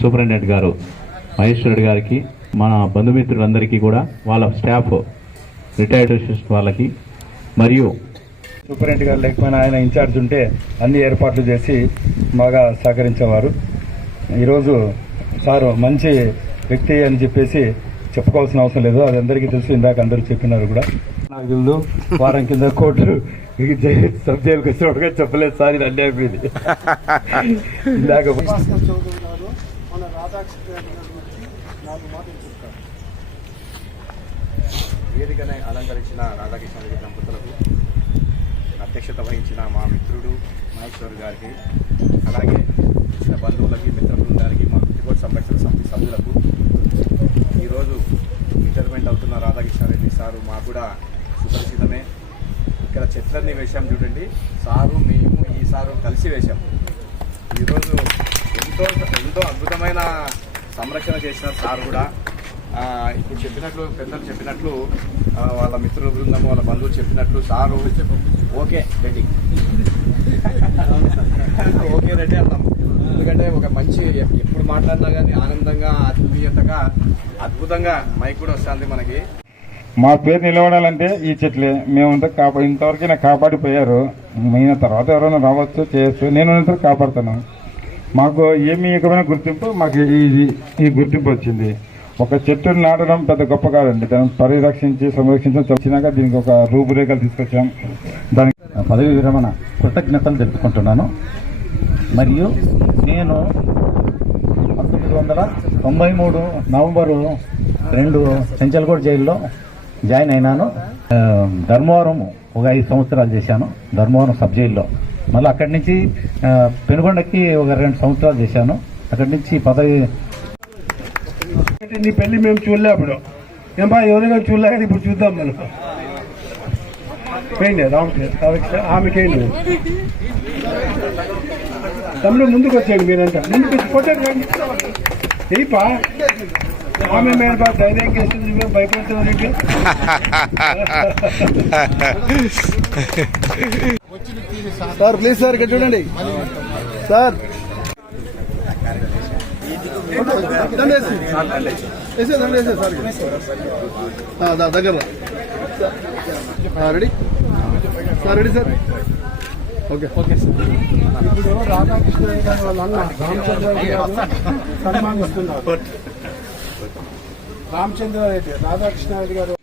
Superintendent గారు మహేశ్వరుడు గారికి మన బంధుమిత్రులందరికీ కూడా వాళ్ళ స్టాఫ్ రిటైర్డ్ అసిస్టెంట్ వాళ్ళకి మరియు సూపరింటెండెంట్ గారు లేకపోయినా ఆయన ఇన్ఛార్జ్ ఉంటే అన్ని ఏర్పాట్లు చేసి బాగా సహకరించేవారు. ఈరోజు సారు మంచి వ్యక్తి అని చెప్పేసి చెప్పుకోవాల్సిన అవసరం లేదు. అది అందరికీ తెలుసు ఇందాక అందరూ చెప్పినారు కూడా. నాకు తెలుసు వారం కింద కోర్టు సబ్ జైలుకి వచ్చినట్టుగా చెప్పలేదు సార్ ఇది అన్నీ అయిపోయింది ఇందాక మన రాధాకృష్ణ గారి గురించి నాలుగు మాటలు చెప్తారు. వేదికనే అలంకరించిన రాధాకృష్ణ రెడ్డి దంపతులకు అధ్యక్షత వహించిన మా మిత్రుడు మహేశ్వర్ గారికి అలాగే ఇచ్చిన బంధువులకి మిత్ర బృందానికి మా పిటికోట సంరక్షణ సమితి సభ్యులకు ఈరోజు రిటైర్మెంట్ అవుతున్న రాధాకృష్ణారెడ్డి సారు మాకు కూడా సుపరిచితమే. ఇక్కడ చెట్లన్నీ వేశాం చూడండి. సారు మేము ఈ సారు కలిసి వేశాం. ఈరోజు ఎంతో ఎంతో అద్భుతమైన సంరక్షణ చేసిన సార్ కూడా. ఇప్పుడు చెప్పినట్లు పెద్దలు చెప్పినట్లు వాళ్ళ మిత్రుల బృందం వాళ్ళ బంధువులు చెప్పినట్లు sir okay Reddy okay Reddy అన్నాం. ఎందుకంటే ఒక మంచి ఎప్పుడు మాట్లాడినా కానీ ఆనందంగా ఆత్మీయతగా అద్భుతంగా మైక్ కూడా వస్తుంది మనకి. మా పేరు నిలబడాలంటే ఈ చెట్లే. మేమంతా కాపా ఇంతవరకు కాపాడిపోయారు. అయిన తర్వాత ఎవరైనా రావచ్చు చేయొచ్చు. నేను ఇంత కాపాడుతాను మాకు ఏమి ఇకమైన గుర్తింపు మాకు ఈ ఈ గుర్తింపు వచ్చింది. ఒక చెట్టును నాటడం పెద్ద గొప్ప కాదండి. దాన్ని పరిరక్షించి సంరక్షించడం వచ్చినాక దీనికి ఒక రూపురేఖలు తీసుకొచ్చాం. దానికి పదవి విరమణ కృతజ్ఞతలు తెలుపుకుంటున్నాను. మరియు నేను పంతొమ్మిది వందల తొంభై మూడు నవంబరు రెండు చెంచల్గూడ జైల్లో జాయిన్ అయినాను. ధర్మవరం ఒక ఐదు సంవత్సరాలు చేశాను. ధర్మవరం సబ్ జైల్లో. మళ్ళీ అక్కడి నుంచి పెనుగొండకి ఒక రెండు సంవత్సరాలు చేశాను. అక్కడి నుంచి పదవి నీ పెళ్ళి మేము చూడలే అప్పుడు. ఏం బా ఎవరైనా చూడలే కానీ ఇప్పుడు చూద్దాం మనం. పోయింది రామకృష్ణ ఆమెకేండి తమ్ముడు ముందుకు వచ్చేయండి మీరంతా. ముందుకు వచ్చి కొట్టండి రండి. నీకు. సార్ ప్లీజ్ సార్ ఇక్కడ చూడండి. సార్. సార్. దగ్గర ready? Sir ready sir? Okay. Okay ఇప్పుడు రాధాకృష్ణ వాళ్ళ అన్న రామచంద్రారెడ్డి గారు సన్మానిస్తున్నారు. రామచంద్రారెడ్డి రాధాకృష్ణారెడ్డి గారు